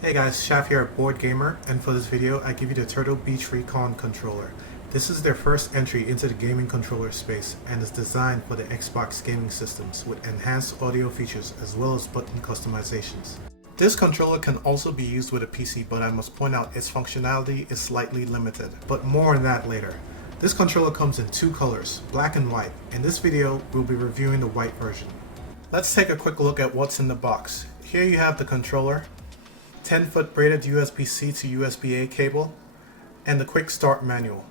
Hey guys, Shaf here at Board Gamer, and for this video I give you the Turtle Beach Recon controller. This is their first entry into the gaming controller space and is designed for the Xbox gaming systems with enhanced audio features as well as button customizations. This controller can also be used with a PC, but I must point out its functionality is slightly limited, but more on that later. This controller comes in two colors, black and white. In this video we'll be reviewing the white version. Let's take a quick look at what's in the box. Here you have the controller, 10-foot braided USB-C to USB-A cable, and the quick start manual.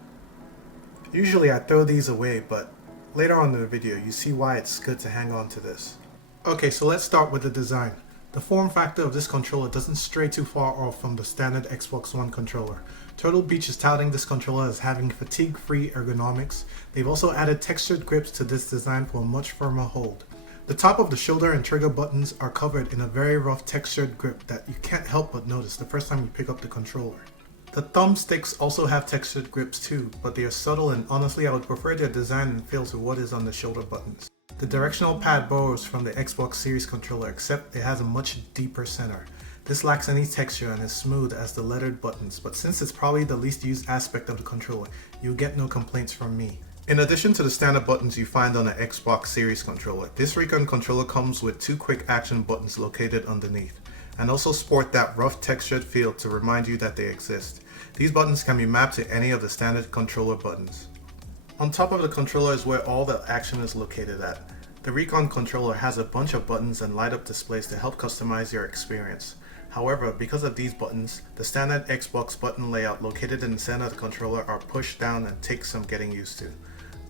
Usually I throw these away, but later on in the video you see why it's good to hang on to this. Okay, so let's start with the design. The form factor of this controller doesn't stray too far off from the standard Xbox One controller. Turtle Beach is touting this controller as having fatigue-free ergonomics. They've also added textured grips to this design for a much firmer hold. The top of the shoulder and trigger buttons are covered in a very rough textured grip that you can't help but notice the first time you pick up the controller. The thumbsticks also have textured grips too, but they are subtle, and honestly I would prefer their design and feel to what is on the shoulder buttons. The directional pad borrows from the Xbox Series controller, except it has a much deeper center. This lacks any texture and is smooth as the lettered buttons, but since it's probably the least used aspect of the controller, you'll get no complaints from me. In addition to the standard buttons you find on the Xbox Series controller, this Recon controller comes with two quick action buttons located underneath, and also sport that rough textured feel to remind you that they exist. These buttons can be mapped to any of the standard controller buttons. On top of the controller is where all the action is located at. The Recon controller has a bunch of buttons and light up displays to help customize your experience. However, because of these buttons, the standard Xbox button layout located in the center of the controller are pushed down and take some getting used to.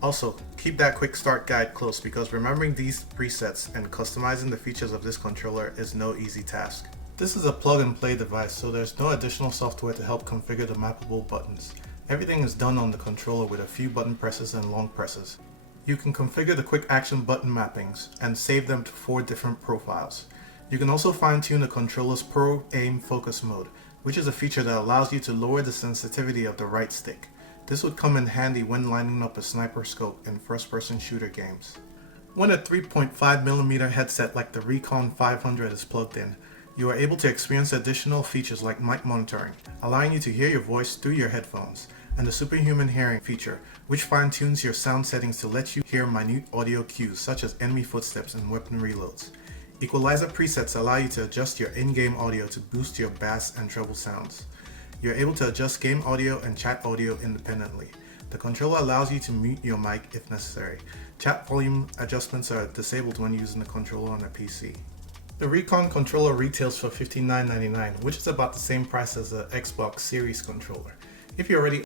Also, keep that quick start guide close because remembering these presets and customizing the features of this controller is no easy task. This is a plug and play device, so there's no additional software to help configure the mappable buttons. Everything is done on the controller with a few button presses and long presses. You can configure the quick action button mappings and save them to 4 different profiles. You can also fine-tune the controller's Pro Aim Focus mode, which is a feature that allows you to lower the sensitivity of the right stick. This would come in handy when lining up a sniper scope in first-person shooter games. When a 3.5mm headset like the Recon 500 is plugged in, you are able to experience additional features like mic monitoring, allowing you to hear your voice through your headphones, and the superhuman hearing feature, which fine-tunes your sound settings to let you hear minute audio cues such as enemy footsteps and weapon reloads. Equalizer presets allow you to adjust your in-game audio to boost your bass and treble sounds. You're able to adjust game audio and chat audio independently. The controller allows you to mute your mic if necessary. Chat volume adjustments are disabled when using the controller on a PC. The Recon controller retails for $59.99, which is about the same price as the Xbox Series controller. If you already